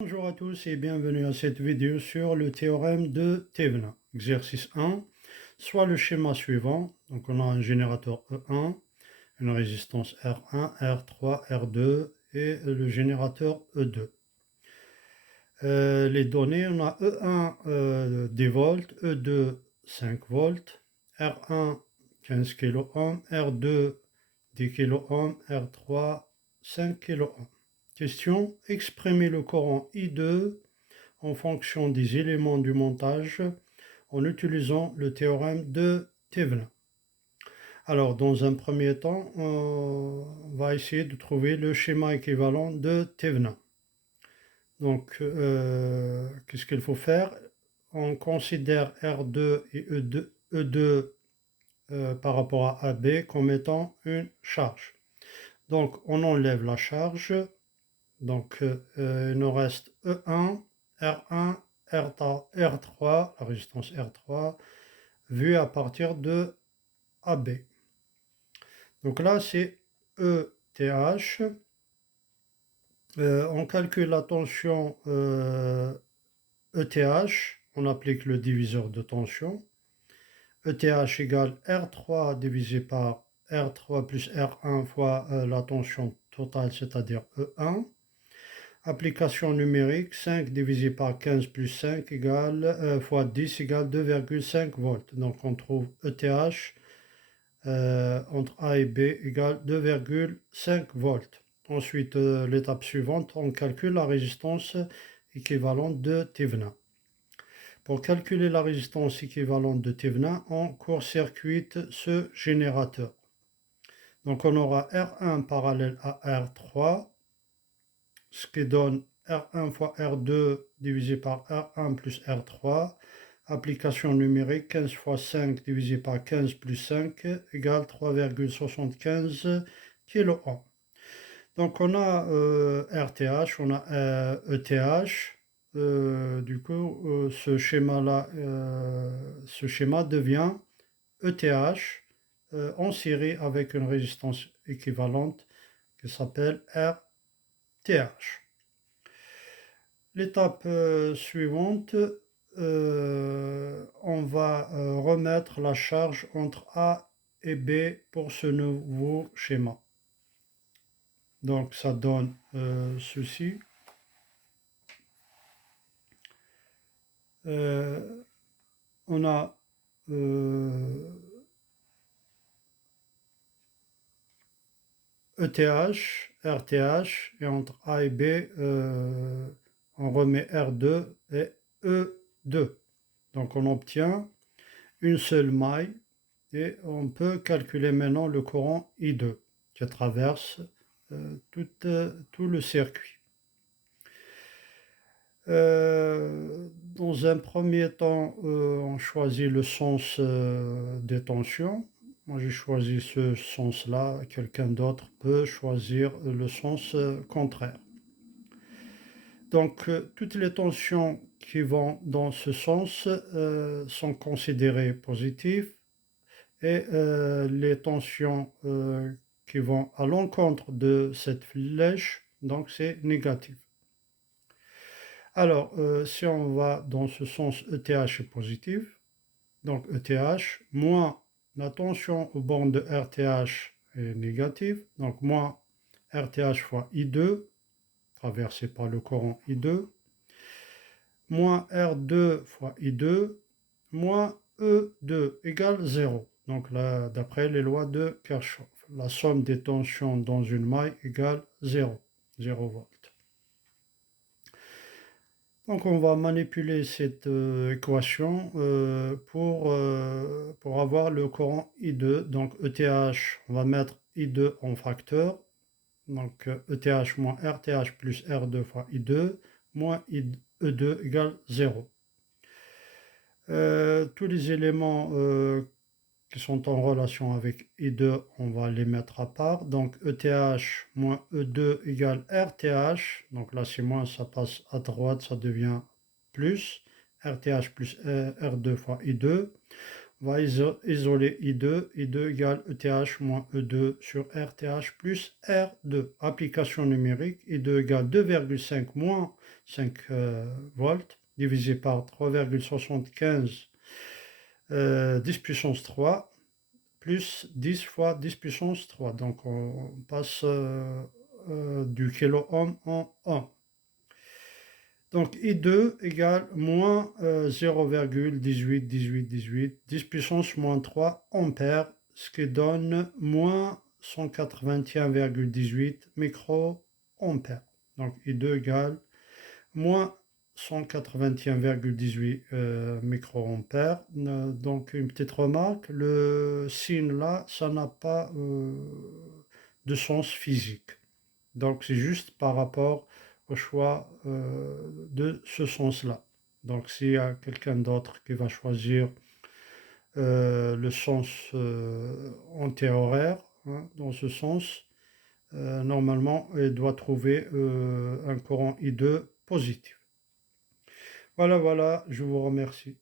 Bonjour à tous et bienvenue à cette vidéo sur le théorème de Thévenin. Exercice 1, soit le schéma suivant, donc on a un générateur E1, une résistance R1, R3, R2 et le générateur E2. Les données, on a E1 10 volts, E2 5 volts, R1 15 kΩ, R2 10 kΩ, R3 5 kΩ. Question, exprimer le courant I2 en fonction des éléments du montage en utilisant le théorème de Thévenin. Alors, dans un premier temps, on va essayer de trouver le schéma équivalent de Thévenin. Donc, qu'est-ce qu'il faut faire? On considère R2 et E2 par rapport à AB comme étant une charge. Donc, on enlève la charge. Donc, il nous reste E1, R1, R3, la résistance R3, vue à partir de AB. Donc là, c'est ETH. On calcule la tension ETH, on applique le diviseur de tension. ETH égale R3 divisé par R3 plus R1 fois la tension totale, c'est-à-dire E1. Application numérique, 5 divisé par 15 plus 5 égale, fois 10 égale 2,5 volts. Donc on trouve ETH entre A et B égale 2,5 volts. Ensuite, l'étape suivante, on calcule la résistance équivalente de Thévenin. Pour calculer la résistance équivalente de Thévenin, on court-circuite ce générateur. Donc on aura R1 parallèle à R3, ce qui donne R1 fois R2 divisé par R1 plus R3. Application numérique, 15 fois 5 divisé par 15 plus 5 égale 3,75 kΩ. Donc on a RTH, on a ETH. Du coup, ce schéma-là, ce schéma devient ETH en série avec une résistance équivalente qui s'appelle RTH. L'étape suivante, on va remettre la charge entre A et B pour ce nouveau schéma. Donc ça donne ceci. On a ETH, RTH, et entre A et B, on remet R2 et E2. Donc on obtient une seule maille et on peut calculer maintenant le courant I2 qui traverse tout le circuit. Dans un premier temps, on choisit le sens des tensions. Moi, j'ai choisi ce sens-là. Quelqu'un d'autre peut choisir le sens contraire. Donc, toutes les tensions qui vont dans ce sens sont considérées positives et les tensions qui vont à l'encontre de cette flèche, donc c'est négatif. Alors, si on va dans ce sens, ETH est positif, donc ETH moins la tension aux bornes de RTH est négative, donc moins RTH fois I2, traversé par le courant I2, moins R2 fois I2, moins E2 égale 0. Donc là, d'après les lois de Kirchhoff, la somme des tensions dans une maille égale 0, 0 volts. Donc on va manipuler cette équation pour avoir le courant I2. Donc ETH, on va mettre I2 en facteur. Donc ETH moins RTH plus R2 fois I2 moins E2 égale 0. Tous les éléments qui sont en relation avec I2, on va les mettre à part. Donc ETH moins E2 égale RTH. Donc là, c'est moins, ça passe à droite, ça devient plus. RTH plus R2 fois I2. On va isoler I2. I2 égale ETH moins E2 sur RTH plus R2. Application numérique, I2 égale 2,5 moins 5 volts, divisé par 3,75 10 puissance 3, plus 10 fois 10 puissance 3. Donc on passe du kilo-ohm en ohm. Donc I2 égale moins 0,181818, 10 puissance moins 3 ampères, ce qui donne moins 181,18 microampères. Donc I2 égale moins 181,18 microampères. Donc une petite remarque, le signe là, ça n'a pas de sens physique. Donc c'est juste par rapport au choix de ce sens-là. Donc s'il y a quelqu'un d'autre qui va choisir le sens antéhoraire, hein, dans ce sens, normalement il doit trouver un courant I2 positif. Voilà, voilà, je vous remercie.